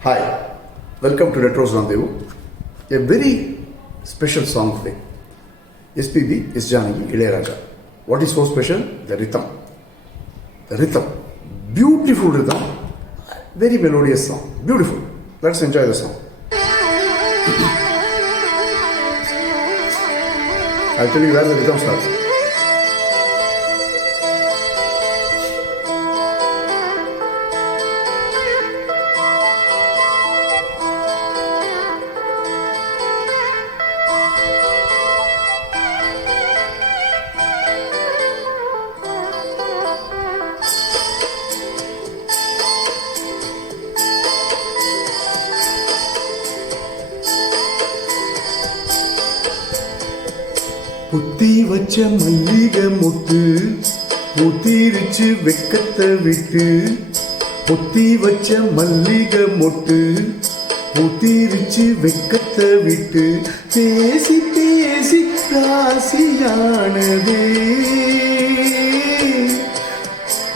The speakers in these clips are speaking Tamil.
Hi, welcome to Retros Rendezvous. A very special song today. SPB is Janagi Ilayaraja. What is so special? The rhythm. The rhythm. Beautiful rhythm. Very melodious song. Beautiful. Let's enjoy the song. I'll tell you where the rhythm starts. புத்தி வச்ச மல்லிகை மொட்டு பூத்திருச்சு வெக்கத்தை விட்டு புத்தி வச்ச மல்லிகை மொட்டு பூத்திருச்சு வெக்கத்தை விட்டு பேசி பேசி ராசியானதே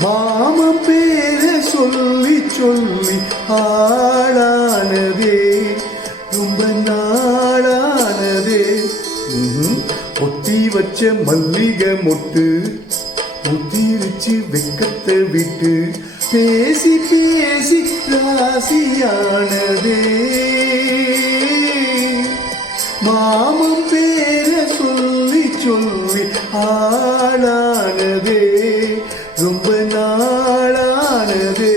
மாமன் பேர சொல்லி சொல்லி ஆளானதே ரொம்ப நாளானதே பொத்தி வச்ச மல்லிகை மொட்டு புத்திருச்சு வெக்கத்தை விட்டு பேசி பேசி ராசியானதே மாமன் பேர சொல்லி சொல்லி ஆளானதே ரொம்ப நாளானதே.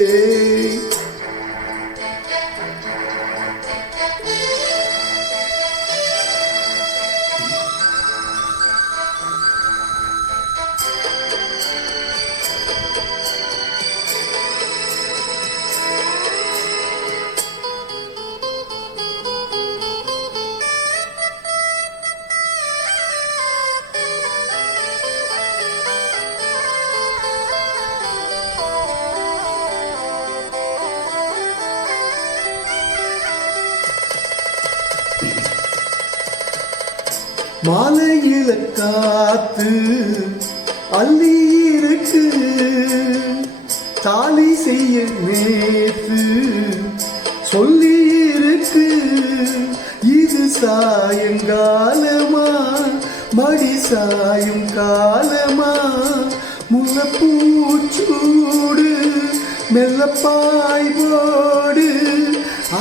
மாலையில காத்து அள்ளி இருக்கு தாலி செய்ய நேத்து சொல்லி இருக்கு இது சாயங்காலமா மடி சாயும் காலமா முல்லைப்பூச்சூடு மெல்லப்பாய் போடு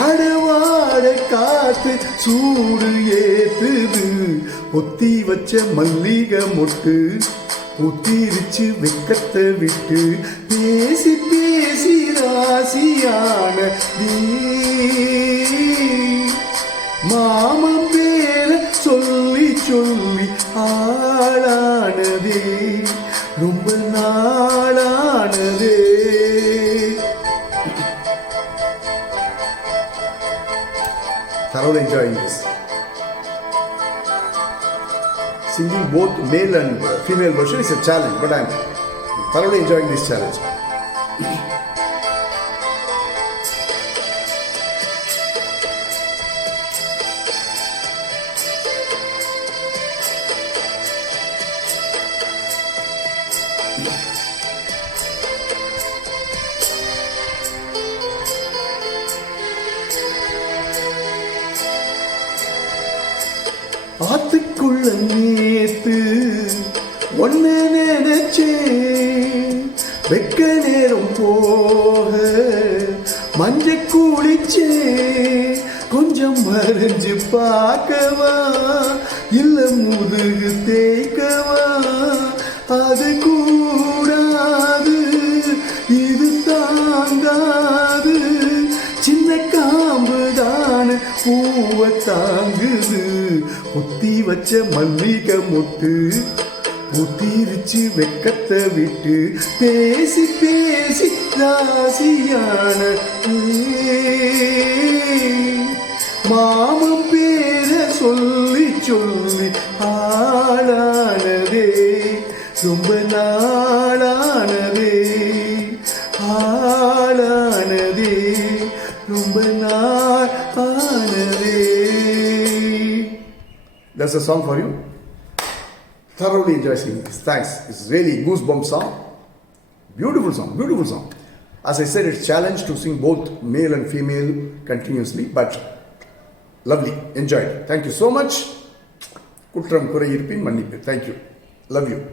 அடவாட காத்து சூடு ஏத்துது பொத்தி வச்ச மல்லிகை மொட்டு புத்திருச்சு வெக்கத்தை விட்டு பேசி பேசி ராசியான மாமன் பேர சொல்லி சொல்லி ஆளானதே ரொம்ப நாளானதே. Thoroughly enjoying this. Singing both male and female version is a challenge, but I'm thoroughly enjoying this challenge. ஆத்துக்குள்ள நேத்து ஒன்ன நினைச்சேன் வெக்க நேரம் போக மஞ்ச குளிச்சேன் கொஞ்சம் மறைஞ்சு பார்க்கவா இல்ல முதுகு தேய்க்கவா அது கூடாது இது தாங்காது சின்ன காம்புதான பூவை தாங்குது புத்தி வச்ச மல்லிகை மொட்டு புத்திருச்சு வெக்கத்தை விட்டு பேசி பேசி ராசியான மாமன் பேர சொல்லி சொல்லி ஆளானதே ரொம்ப நாளானதே ஆளானதே ரொம்ப நாளானதே. That's a song for you. Thoroughly enjoy singing this. Thanks. It's really goosebump song. Beautiful song. Beautiful song. As I said, it's challenge to sing both male and female continuously, but lovely, enjoyed. Thank you so much. Kutram kurai irpin mannippu. Thank you. Love you.